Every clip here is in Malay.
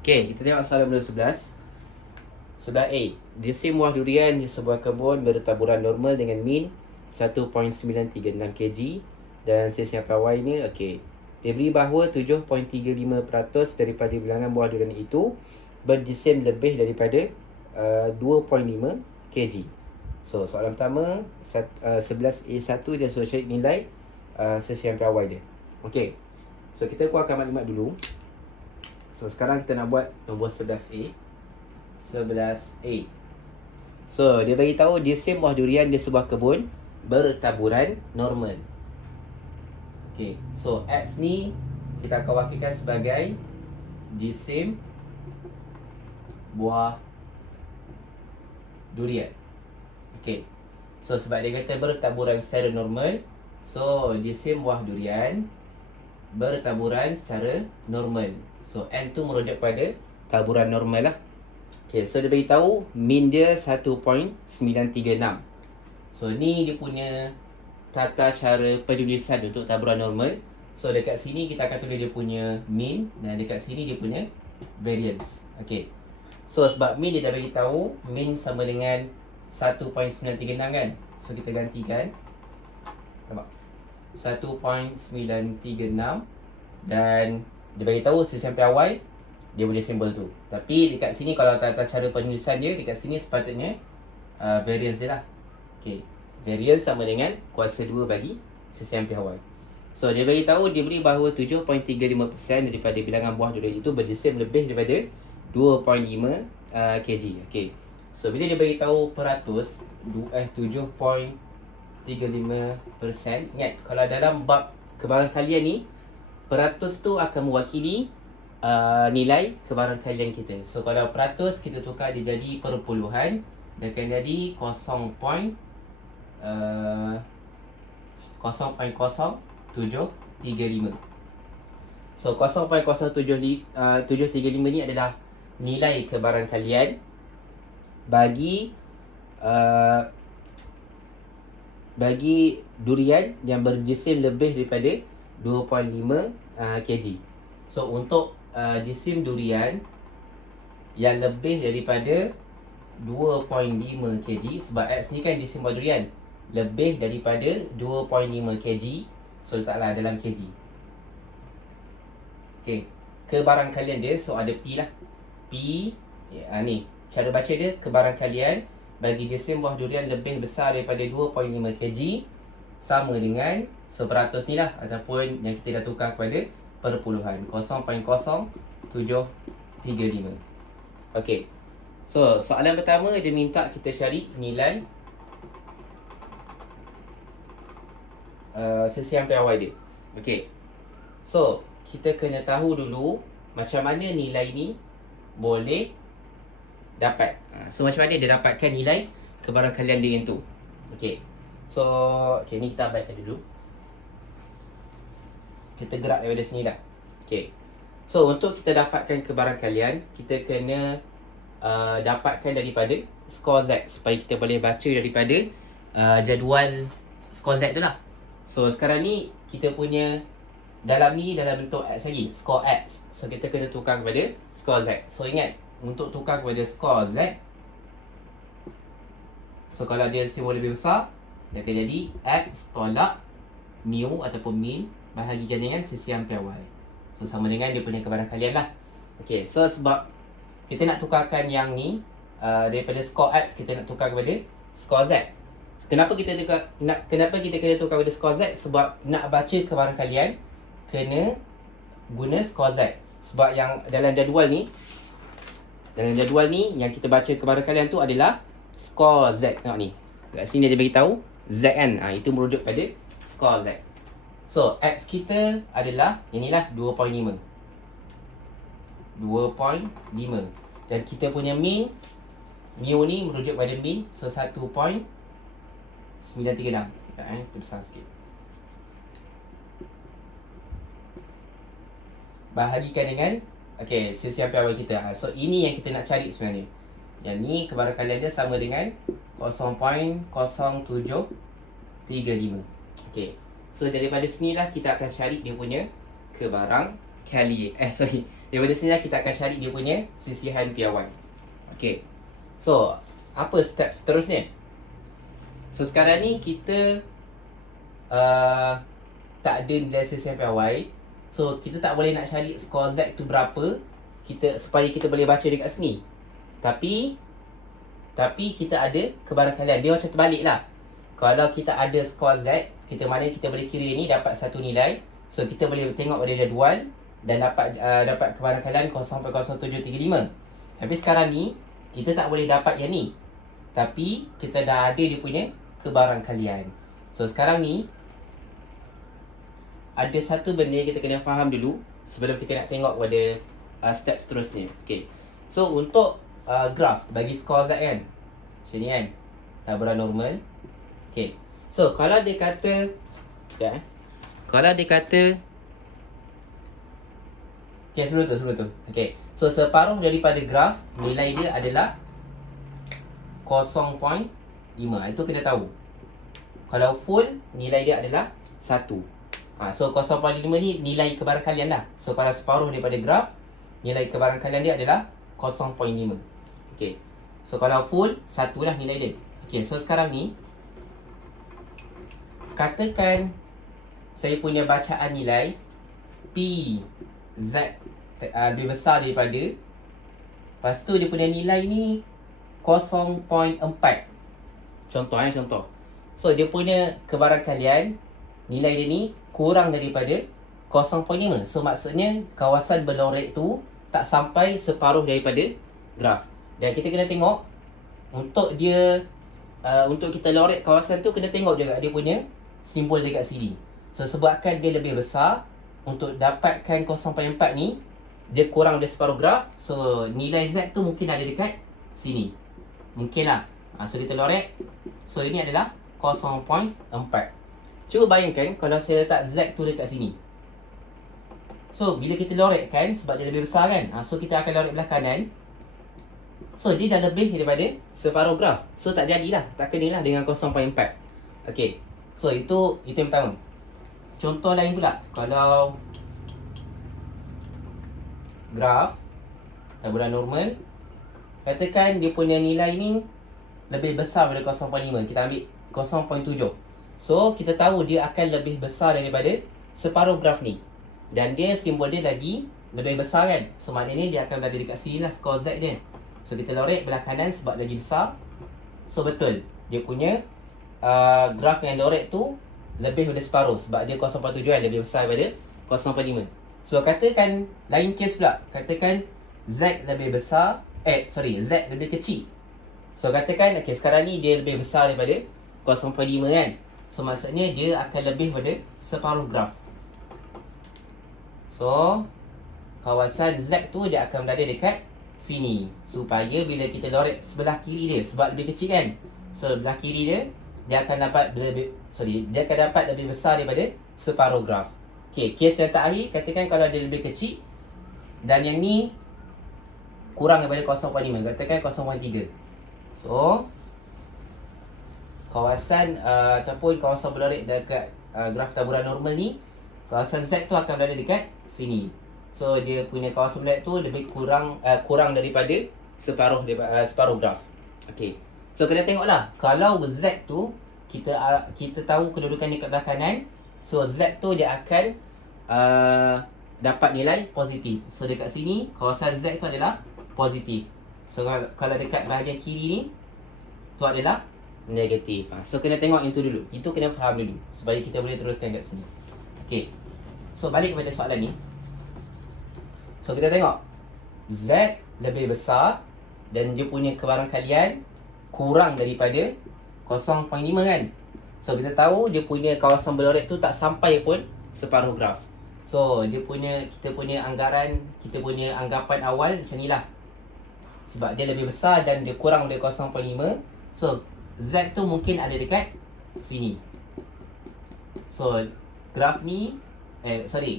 Okay, kita tengok soalan nombor 11. Sebelah A. Disim buah durian di sebuah kebun bertaburan normal dengan min 1.936 kg dan sesiap awal ni, okey. Diberi bahawa 7.35% daripada bilangan buah durian itu berdisim lebih daripada 2.5 kg. So, soalan pertama 11A1 dia suruh cari nilai sesiap awal dia. Okey. So, kita keluarkan maklumat dulu. So, sekarang kita nak buat nombor 11A. 11A. So, dia bagi tahu disim buah durian di sebuah kebun bertaburan normal. Okey. So, X ni kita akan wakilkan sebagai disim buah durian. Okey. So, sebab dia kata bertaburan secara normal, so disim buah durian bertaburan secara normal. So, N tu merujuk pada taburan normal lah. Okay, so dia beritahu min dia 1.936. So, ni dia punya tata cara penulisan untuk taburan normal. So, dekat sini kita akan tulis dia punya min dan dekat sini dia punya variance. Okay. So, sebab min dia dah beritahu min sama dengan 1.936 kan. So, kita gantikan. Nampak? 1.936 dan dia beritahu sesampai awal dia boleh simbol tu. Tapi dekat sini kalau tata cara penulisan dia, dekat sini sepatutnya variance dia lah. Okay. Variance sama dengan kuasa 2 bagi sesampai awal. So, dia beritahu dia beri bahawa 7.35% daripada bilangan buah durian itu berdisim lebih daripada 2.5 kg. Okay. So, bila dia beritahu peratus 7.35%, ingat kalau dalam bab kebarangkalian ni, peratus tu akan mewakili nilai kebarangkalian kita. So, kalau peratus kita tukar dia jadi perpuluhan, dia akan jadi 0.0735. So, 0.0735 ni adalah nilai kebarangkalian bagi durian yang berdisim lebih daripada 2.5 kg. So, untuk disim durian yang lebih daripada 2.5 kg, sebab X ni kan disim buah durian lebih daripada 2.5 kg, so letaklah dalam kg. Okay, kebarangkalian dia, so ada P lah. P ni cara baca dia, kebarangkalian bagi disim buah durian lebih besar daripada 2.5 kg sama dengan, so peratus ni lah, ataupun yang kita dah tukar kepada perpuluhan, 0.0735. Okay. So, soalan pertama dia minta kita cari nilai sesampai awal dia. Okay. So, kita kena tahu dulu macam mana nilai ni boleh dapat. So, macam mana dia dapatkan nilai kebarangkalian dia yang tu. Okay. So, okay, ni kita abaikan dulu. Kita gerak daripada sini dah. Okay. So, untuk kita dapatkan kebarangkalian, kita kena dapatkan daripada skor Z, supaya kita boleh baca daripada jadual skor Z tu lah. So, sekarang ni kita punya dalam ni dalam bentuk X lagi, skor X. So, kita kena tukar kepada skor Z. So, ingat, untuk tukar kepada skor Z, so kalau dia simbol lebih besar, dia akan jadi X tolak mu ataupun min bahagikan dengan sisi ampere Y. So, sama dengan dia punya kebarangkalian lah. Okay, so sebab kita nak tukarkan yang ni daripada skor X, kita nak tukar kepada skor Z. Kenapa kita kena tukar kepada skor Z? Sebab nak baca kebarangkalian, kena guna skor Z. Sebab yang dalam jadual ni yang kita baca kebarangkalian tu adalah skor Z. Tengok ni, kat sini dia beritahu Z kan, itu merujuk pada skor Z. So, X kita adalah yang ni lah, 2.5. Dan kita punya min, mu ni merujuk pada min, so 1.936. Kita besar sikit. Bahagikan dengan, okay, sisi ampere awal kita. So, ini yang kita nak cari sebenarnya. Yang ni kebarangkalian dia sama dengan 0.0735. Okay. So, daripada sinilah kita akan cari dia punya kebarangkalian. kali daripada sini lah kita akan cari dia punya sisihan piawai. Okay, so apa step seterusnya? So sekarang ni kita tak ada nilai sisihan piawai, so kita tak boleh nak cari skor Z tu berapa supaya kita boleh baca dekat sini. Tapi kita ada kebarangkalian. Dia macam terbalik lah. Kalau kita ada skor Z, maknanya kita boleh kira ni dapat satu nilai. So kita boleh tengok pada jadual dan dapat kebarangkalian 0.0735. Tapi sekarang ni kita tak boleh dapat yang ni, tapi kita dah ada dia punya kebarangkalian. So sekarang ni ada satu benda yang kita kena faham dulu sebelum kita nak tengok pada step seterusnya. Okay, so untuk graf bagi skor Z kan, macam ni kan, taburan normal. Okay, so kalau dia kata okay, sebelum tu okay, so separuh daripada graf nilai dia adalah 0.5. Itu kena tahu. Kalau full nilai dia adalah 1. So 0.5 ni nilai kebarangkalian lah. So kalau separuh daripada graf, nilai kebarangkalian dia adalah 0.5. Okay, so kalau full 1 lah nilai dia. Okay, so sekarang ni katakan saya punya bacaan nilai P Z lebih besar daripada, lepas tu dia punya nilai ni 0.4. Contoh. So dia punya kebarangkalian nilai dia ni kurang daripada 0.5. So maksudnya kawasan berlorek tu tak sampai separuh daripada graf. Dan kita kena tengok untuk dia untuk kita lorek kawasan tu, kena tengok juga dia punya simbol dekat sini. So sebabkan dia lebih besar, untuk dapatkan 0.4 ni dia kurang dari separuh graf. So nilai Z tu mungkin ada dekat sini. Mungkin lah. So kita lorek. So ini adalah 0.4. Cuba bayangkan kalau saya letak Z tu dekat sini. So bila kita lorek kan, sebab dia lebih besar kan, so kita akan lorek belah kanan. So dia dah lebih daripada separuh graf. So tak jadilah, tak kenalah dengan 0.4. Okay, so itu yang pertama. Contoh lain pula, kalau graf taburan normal, katakan dia punya nilai ni lebih besar daripada 0.5. Kita ambil 0.7. So kita tahu dia akan lebih besar daripada separuh graf ni. Dan dia simbol dia lagi lebih besar kan. So maknanya dia akan berada dekat sini lah skor Z dia. So kita lorek belah kanan sebab lagi besar. So betul, dia punya graf yang lorek tu lebih daripada separuh sebab dia 0.7 kan, lebih besar daripada 0.5. So katakan lain kes pula, katakan Z lebih besar, Z lebih kecil. So katakan okay, sekarang ni dia lebih besar daripada 0.5 kan. So maksudnya dia akan lebih pada separuh graf. So kawasan Z tu dia akan berada dekat sini, supaya bila kita lorek sebelah kiri dia, sebab lebih kecil kan, so sebelah kiri dia akan dapat lebih besar daripada separuh graf. Okay, kes yang terakhir, katakan kalau dia lebih kecil dan yang ni kurang daripada 0.5, katakan 0.3. So kawasan ataupun kawasan berlorek dekat graf taburan normal ni, kawasan Z tu akan berada dekat sini. So dia punya kawasan berlorek tu lebih kurang daripada separuh graf. Okay, so kena tengoklah, kalau Z tu kita tahu kedudukan dekat belah kanan, so Z tu dia akan dapat nilai positif. So dekat sini kawasan Z tu adalah positif. So kalau dekat bahagian kiri ni tu adalah negatif. So kena tengok itu dulu. Itu kena faham dulu supaya kita boleh teruskan kat sini. Okay, so balik kepada soalan ni. So kita tengok Z lebih besar dan dia punya kebarangkalian kurang daripada 0.5 kan. So kita tahu dia punya kawasan berlorek tu tak sampai pun separuh graf. So kita punya anggapan awal macam ni lah. Sebab dia lebih besar dan dia kurang dari 0.5. So Z tu mungkin ada dekat sini. So graf ni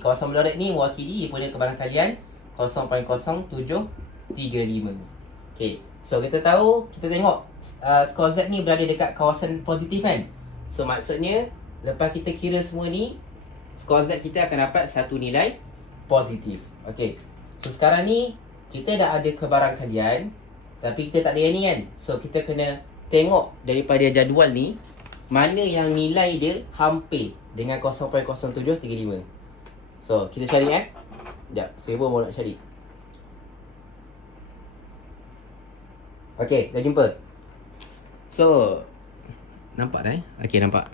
kawasan berlorek ni mewakili dia punya kebarangkalian 0.0735. Okay, so kita tengok skor Z ni berada dekat kawasan positif kan. So maksudnya lepas kita kira semua ni, skor Z kita akan dapat satu nilai positif. Okay. So sekarang ni kita dah ada kebarangkalian, tapi kita tak ada yang ni kan. So kita kena tengok daripada jadual ni mana yang nilai dia hampir dengan 0.0735. So kita cari sekejap, saya pun mau nak cari. Okay, dah jumpa. So nampak dah okay, nampak.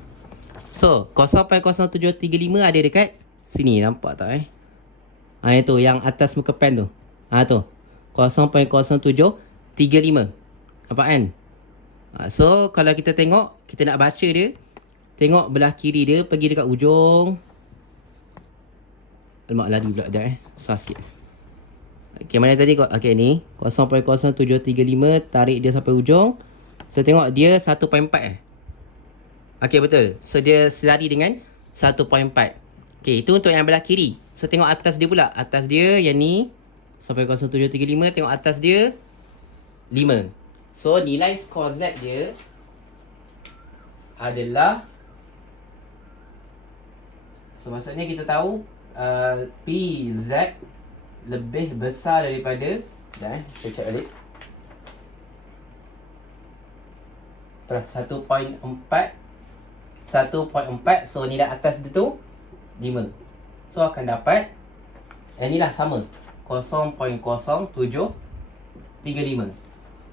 So 0.0735 ada dekat sini, nampak tak itu yang atas muka pen tu. Tu 0.0735. Nampak kan? So kalau kita tengok, kita nak baca dia, tengok belah kiri dia pergi dekat ujung. Lemak lari pula sekejap susah sikit. Okay, mana tadi? Okay, ni 0.0735, tarik dia sampai ujung. So tengok dia 1.4 Okay, betul. So dia selari dengan 1.4. Okay, itu untuk yang belah kiri. So tengok atas dia pula. Atas dia yang ni 0.0735, tengok atas dia 5. So nilai skor Z dia adalah, so maksudnya kita tahu PZ lebih besar daripada, saya cek balik, 1.4. So nilai atas dia tu 5. So akan dapat inilah sama 0.0735.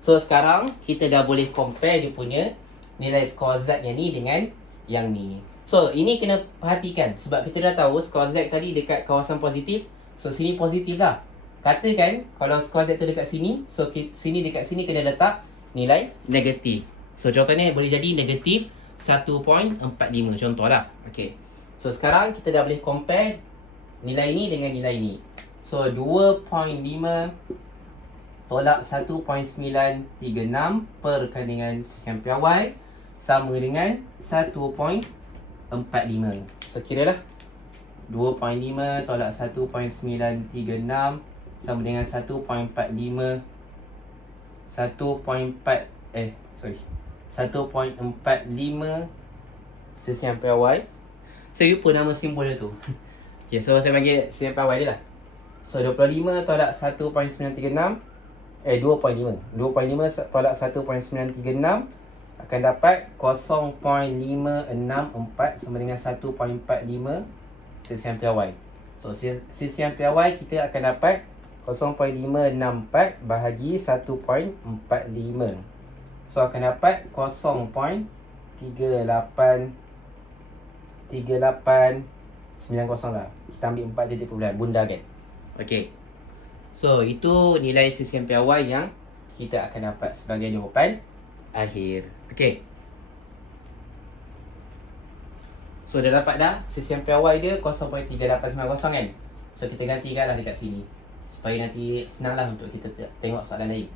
So sekarang kita dah boleh compare dia punya nilai skor Z yang ni dengan yang ni. So ini kena perhatikan sebab kita dah tahu skor Z tadi dekat kawasan positif. So sini positif lah. Katakan kalau skor Z tu dekat sini, so sini dekat sini kena letak nilai negatif. So contohnya boleh jadi negatif 1.45 contohlah. Okay. So sekarang kita dah boleh compare nilai ni dengan nilai ni. So 2.5 tolak 1.936 perkan dengan sisian piawai sama dengan 1.45. So kira lah 2.5 tolak 1.936 sama dengan 1.45 1.45 sisian piawai. Saya lupa nama simbol dia tu. Okay, so saya bagi sisian piawai dia lah. So 25 tolak 1.936 2.5 tolak 1.936 akan dapat 0.564 sama dengan 1.45 sisian piawai. So sisian piawai kita akan dapat 0.564 bahagi 1.45. So akan dapat 0.3890 lah. Kita ambil 4 titik perbulan bunda kan. Okay. So itu nilai sisian piawai yang kita akan dapat sebagai jawapan akhir. Okay. So dah dapat dah sisian piawai dia 0.3890 kan. So kita gantikan lah dekat sini supaya nanti senang lah untuk kita tengok soalan lain.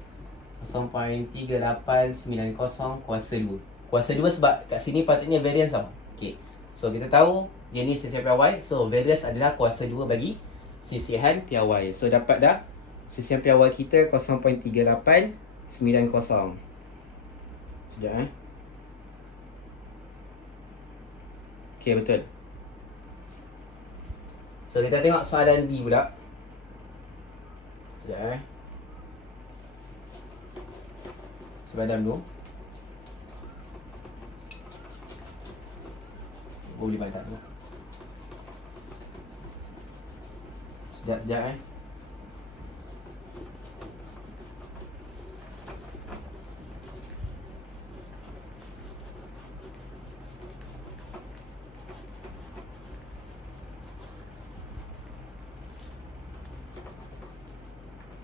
0.3890 kuasa 2. Kuasa 2 sebab kat sini patutnya variance tau. Okay. So kita tahu dia ni sisian piawai. So variance adalah kuasa 2 bagi sisihan piawai. So dapat dah sisian piawai kita 0.3890. Sekejap Okay, betul. So kita tengok soalan B pula. Sekejap Sebadam dulu. Boleh bantak dulu. Sekejap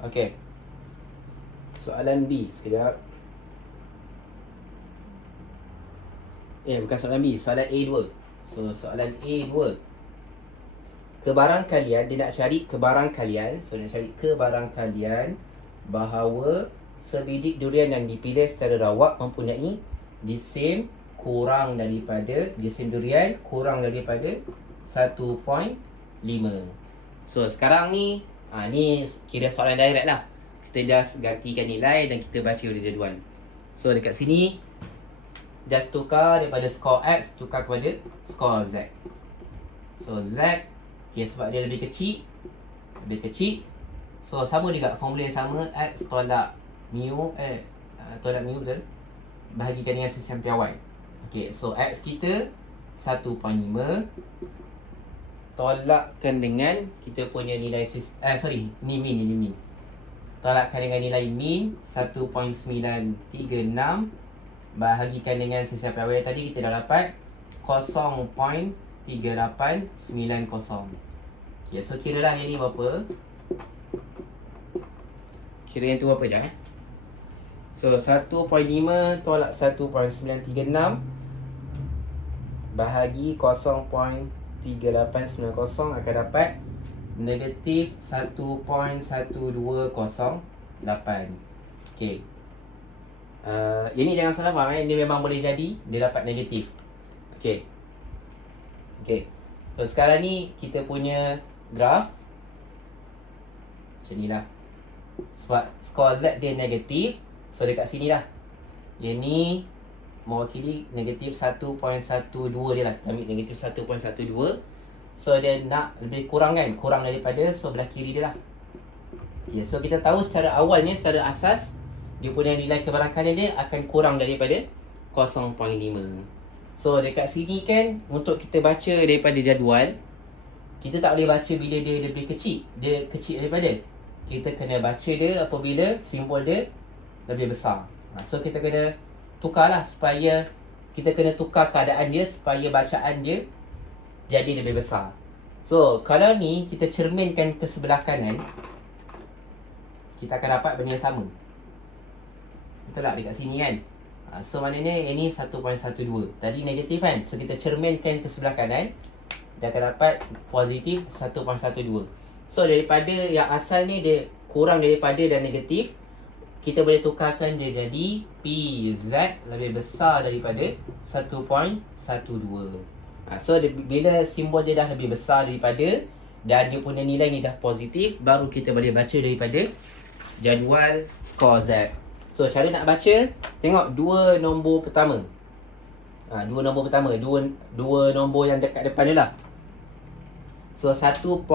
Okay. Soalan B sekejap. Bukan soalan B, soalan A2. So soalan A2. Kebarangkalian, dia nak cari kebarangkalian. So dia nak cari kebarangkalian bahawa sebiji durian yang dipilih secara rawak mempunyai disim durian kurang daripada 1.5. So sekarang ni ni kira soalan direct lah. Kita just gantikan nilai dan kita baca dari jadual. So dekat sini just tukar daripada skor X tukar kepada skor Z. So Z sebab dia lebih kecil, lebih kecil. So sama juga formula yang sama, X tolak mu, tolak mu betul, bahagikan dengan sisi ampere Y. Okay, so X kita 1.5 tolakkan dengan kita punya nilai ni min. Tolakkan dengan nilai min 1.936 bahagikan dengan sisi ampere Y tadi, kita dah dapat 0.3890. Okay, so kira lah yang ni berapa. Kira yang tu berapa je So 1.5 tolak 1.936 bahagi 0.3890 akan dapat negatif 1.1208. Okay, yang ni jangan salah faham dia memang boleh jadi dia dapat negatif. Okay, so sekarang ni kita punya graf macam ni lah. Sebab skor Z dia negatif, so dekat sini lah. Yang ni mewakili negatif 1.12 dia lah. Kita ambil negatif 1.12. So dia nak lebih kurang kan, kurang daripada, so belah kiri dia lah. Okay, so kita tahu secara awalnya, secara asas, dia punya nilai kebarangkalian dia akan kurang daripada 0.5. So dekat sini kan, untuk kita baca daripada jadual, kita tak boleh baca bila dia lebih kecil. Dia kecil daripada, kita kena baca dia apabila simbol dia lebih besar. So kita kena tukar lah, supaya kita kena tukar keadaan dia supaya bacaan dia jadi lebih besar. So kalau ni kita cerminkan ke sebelah kanan, kita akan dapat benda yang sama. Betul tak dekat sini kan? So maknanya ini 1.12. Tadi negatif kan? So kita cerminkan ke sebelah kanan, dia akan dapat positif 1.12. So daripada yang asal ni dia kurang daripada dan negatif, kita boleh tukarkan dia jadi PZ lebih besar daripada 1.12. So bila simbol dia dah lebih besar daripada dan dia punya nilai ni dah positif, baru kita boleh baca daripada jadual skor Z. So cara nak baca, tengok dua nombor pertama. Dua nombor yang dekat depan dia lah. So 1.1.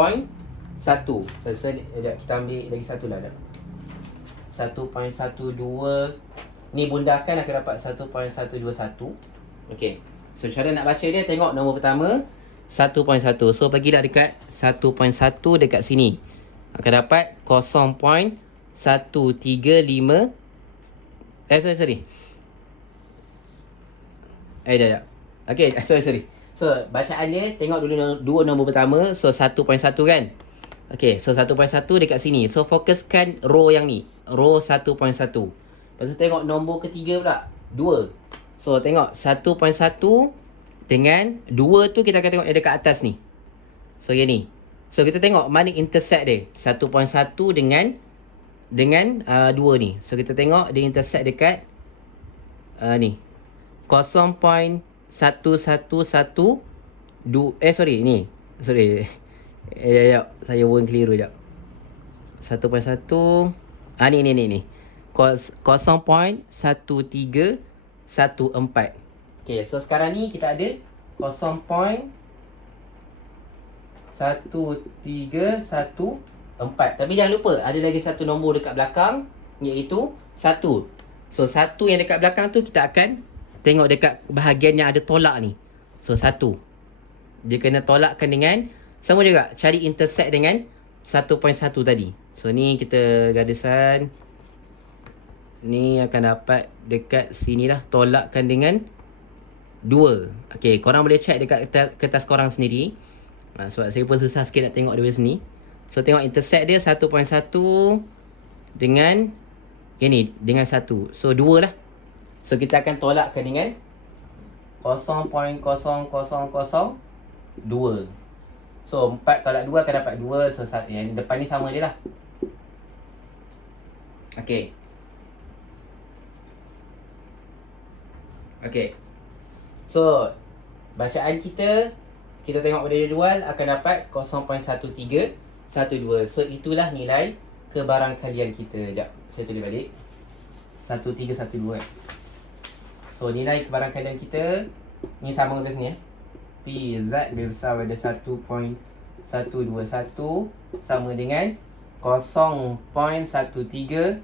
So kita ambil lagi satu lah. 1.12 ni bundahkan akan dapat 1.121. Okay, so cara nak baca dia, tengok nombor pertama 1.1. So bagilah dekat 1.1 dekat sini, akan dapat 0.135. Sorry. Dah. Okay, sorry. So bacaan dia, tengok dulu dua nombor pertama. So 1.1 kan. Okay, so 1.1 dekat sini. So fokuskan row yang ni, row 1.1. Lepas tu tengok nombor ketiga pula, 2. So tengok 1.1 dengan 2 tu, kita akan tengok yang dekat atas ni. So yang ni. So kita tengok mana intersect dia, 1.1 dengan 2 ni. So kita tengok dia intersect dekat ni 0.1112. Saya pun keliru jap. 1.1 ni 0.1314. Okay, so sekarang ni kita ada 0.1314. Tapi jangan lupa ada lagi satu nombor dekat belakang, iaitu 1. So 1 yang dekat belakang tu kita akan tengok dekat bahagian yang ada tolak ni. So 1, dia kena tolakkan dengan, sama juga cari intersect dengan 1.1 tadi. So ni kita garisan, ni akan dapat dekat sini lah, tolakkan dengan 2. Okay, korang boleh check dekat kertas korang sendiri. Sebab saya pun susah sikit nak tengok dari sini. So tengok intersect dia 1.1 dengan yang ni, dengan 1. So 2 lah. So kita akan tolakkan dengan 0.0002. So 4 tolak 2 akan dapat 2. So yang depan ni sama dia lah. Okay. So bacaan kita tengok pada jadual akan dapat 0.1312. So itulah nilai kebarangkalian kita. Sekejap, saya tulis balik 1312. So nilai kebarangkalian kita ni sama ke sini PZ lebih besar pada 1.12. 121 sama dengan 0.1312.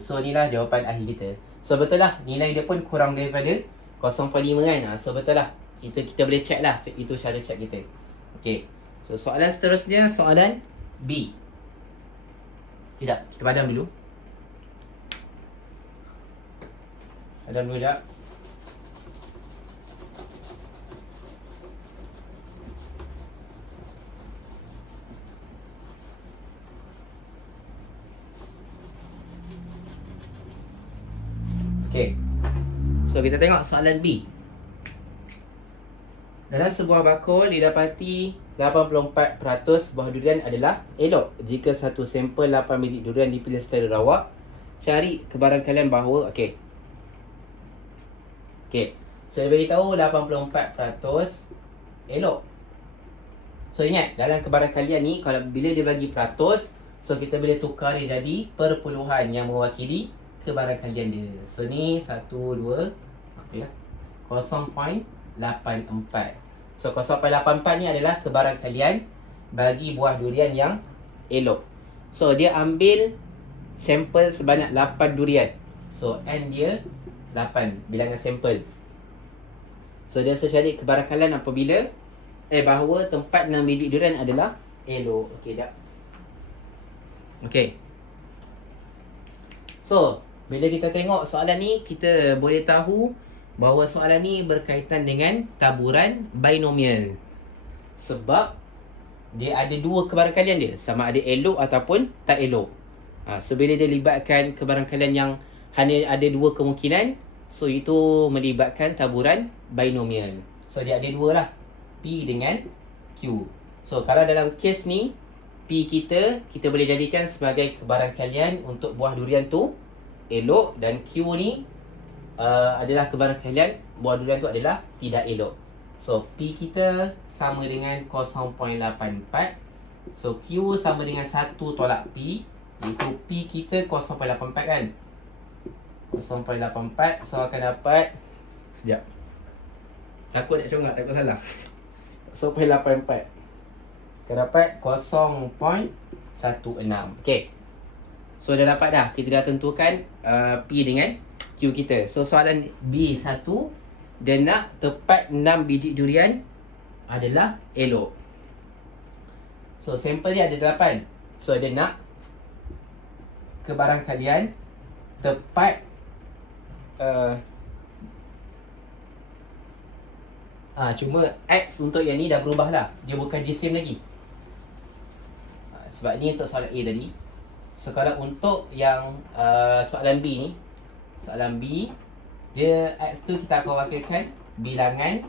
So inilah jawapan akhir kita. So betul lah, nilai dia pun kurang daripada 0.5 kan. So betul lah, kita boleh check lah. Itu cara check kita. Okay, so soalan seterusnya, soalan B. Tidak, kita padam dulu. Padam dulu sekejap. Okay, so kita tengok soalan B. Dalam sebuah bakul didapati 84% buah durian adalah elok. Jika satu sampel 8 biji durian dipilih secara rawak, cari kebarangkalian bahawa okay, so dia beritahu 84% elok. So ingat, dalam kebarangkalian ni, kalau bila dia bagi peratus, so kita boleh tukar dia jadi perpuluhan yang mewakili kebarangkalian dia. So ni 1, 2, okay lah, 0.84. So 0.84 ni adalah kebarangkalian bagi buah durian yang elok. So dia ambil sampel sebanyak 8 durian. So N dia 8, bilangan sampel. So dia cari kebarangkalian apabila bahawa tempat 6 biji durian adalah elok. Okey dah. Okey. So bila kita tengok soalan ni, kita boleh tahu bahawa soalan ni berkaitan dengan taburan binomial. Sebab dia ada dua kebarangkalian dia, sama ada elok ataupun tak elok. So bila dia libatkan kebarangkalian yang hanya ada dua kemungkinan, so itu melibatkan taburan binomial. So dia ada dua lah, P dengan Q. So kalau dalam kes ni, P kita boleh jadikan sebagai kebarangkalian untuk buah durian tu elok, dan Q ni adalah kebarangkalian buah durian tu adalah tidak elok. So P kita sama dengan 0.84. So Q sama dengan 1 tolak P, iaitu P kita 0.84 kan. 0.84. So akan dapat, sekejap, takut nak congak, takut salah. 0.84 akan dapat 0.16. Okay, so dah dapat dah. Kita dah tentukan P dengan Q kita. So soalan B1, dia nak tepat 6 biji durian adalah elok. So sampel dia ada 8. So dia nak kebarangkalian tepat cuma X untuk yang ni dah berubah lah. Dia bukan the same lagi. Sebab ni untuk soalan A tadi. So kalau untuk yang soalan B ni, soalan B, dia X tu kita akan wakilkan bilangan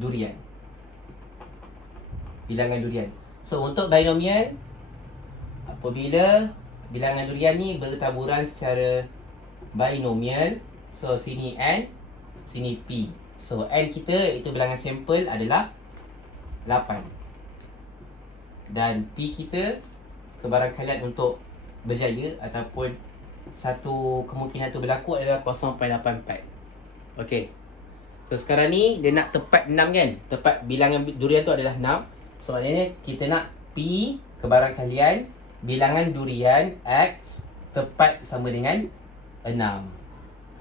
durian. Bilangan durian. So untuk binomial, apabila bilangan durian ni bertaburan secara binomial, so sini N, sini P. So N kita itu bilangan sampel adalah 8. Dan P kita kebarangkalian untuk berjaya ataupun satu kemungkinan tu berlaku adalah 0.84. Okey. So sekarang ni dia nak tepat 6 kan? Tepat bilangan durian tu adalah 6. So maknanya kita nak P kebarangkalian bilangan durian X tepat sama dengan 6.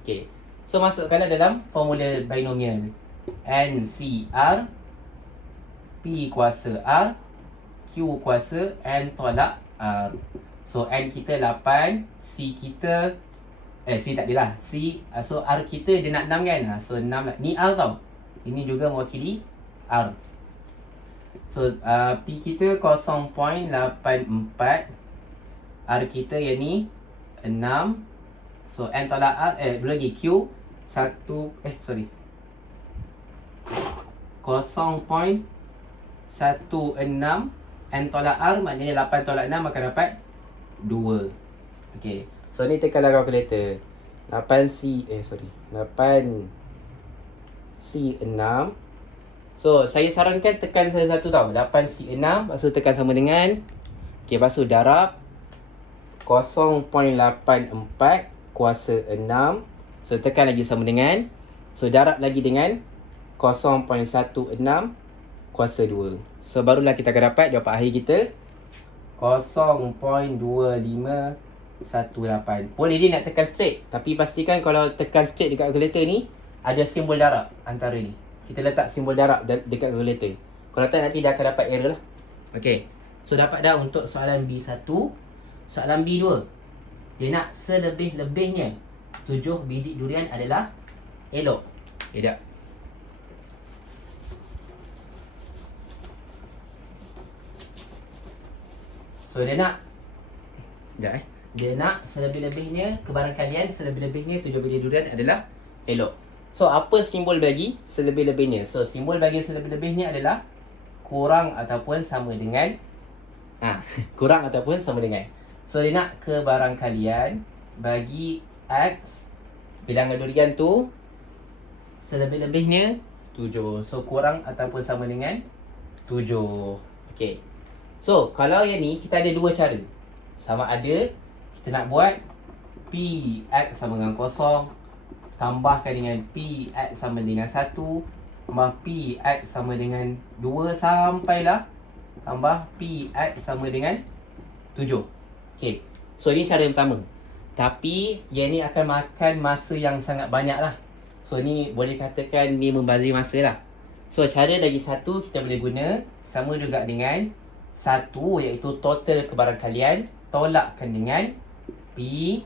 Okey. So masukkanlah dalam formula binomial. NCR, P kuasa R, Q kuasa N tolak R. So N kita 8, C kita C tak adalah C, so R kita dia nak 6 kan. So 6 lah. Ni R tau. Ini juga mewakili R. So P kita 0.84, R kita yang ni 6. So N tolak R, belum lagi Q 0.16, N tolak R maknanya 8 tolak 6 akan dapat 2. Okay, so ni tekanlah kalkulator. 8C 6. So saya sarankan tekan satu tau. 8C6, lepas tu tekan sama dengan, okay, lepas tu darab 0.84 kuasa 6. So tekan lagi sama dengan, so darab lagi dengan 0.16 kuasa 2. So barulah kita akan dapat jawapan akhir kita 0.2518. Boleh dia nak tekan straight, tapi pastikan kalau tekan straight dekat kalkulator ni ada simbol darab antara ni. Kita letak simbol darab dekat kalkulator. Kalau tak nanti dia akan dapat error lah. Okey. So dapat dah untuk soalan B1. Soalan B2. Dia nak selebih-lebihnya 7 biji durian adalah elok. Tak. So dia nak dia nak selebih-lebihnya, kebarangkalian selebih-lebihnya 7 biji durian adalah elok. So apa simbol bagi selebih-lebihnya? So simbol bagi selebih-lebihnya adalah kurang ataupun sama dengan kurang ataupun sama dengan. So dia nak kebarangkalian bagi X bilangan durian tu selebih-lebihnya 7. So kurang ataupun sama dengan 7. Okey. So kalau yang ni kita ada dua cara. Sama ada kita nak buat P X sama dengan 0, tambahkan dengan P X sama dengan 1, tambah P X sama dengan 2 sampailah tambah P X sama dengan 7. Okey. So ini cara yang pertama. Tapi yang ni akan makan masa yang sangat banyak lah. So ni boleh katakan ni membazir masa lah. So cara lagi satu kita boleh guna sama juga dengan 1, iaitu total kebarangkalian, tolakkan dengan P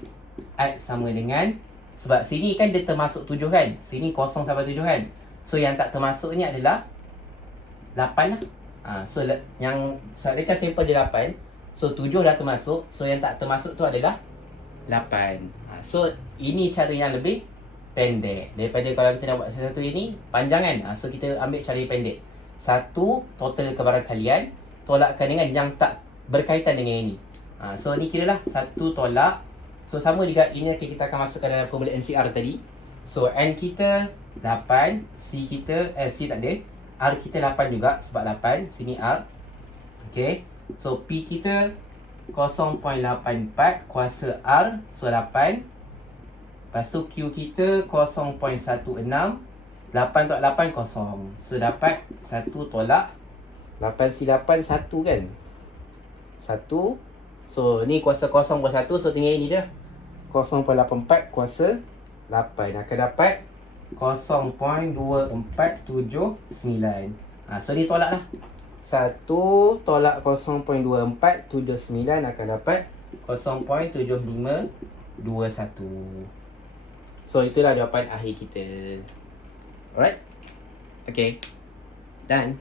X sama dengan, sebab sini kan dia termasuk 7 kan, sini 0 sampai 7 kan. So yang tak termasuk ni adalah 8 lah. So yang saya kan sampel dia 8. So 7 dah termasuk. So yang tak termasuk tu adalah 8. So ini cara yang lebih pendek daripada kalau kita nak buat satu ini panjang kan. So kita ambil cara yang pendek. 1, total kebarangkalian, tolakkan dengan yang tak berkaitan dengan ini. So ni kiralah 1 tolak. So sama juga ini kita akan masukkan dalam formula NCR tadi. So N kita 8, C kita C tak ada, R kita 8 juga sebab 8, sini R. Okay. So P kita 0.84 kuasa R, so 8. Lepas tu Q kita 0.16, 8 tolak 8 kosong. So dapat 1 tolak 8 C8 1 kan. 1. So ni kuasa 0 buat 1, so tinggal ini dah 0.84 kuasa 8 akan dapat 0.2479. So ni tolak lah. 1 tolak 0.2479 akan dapat 0.7521. So itulah jawapan akhir kita. Alright. Okay. Done.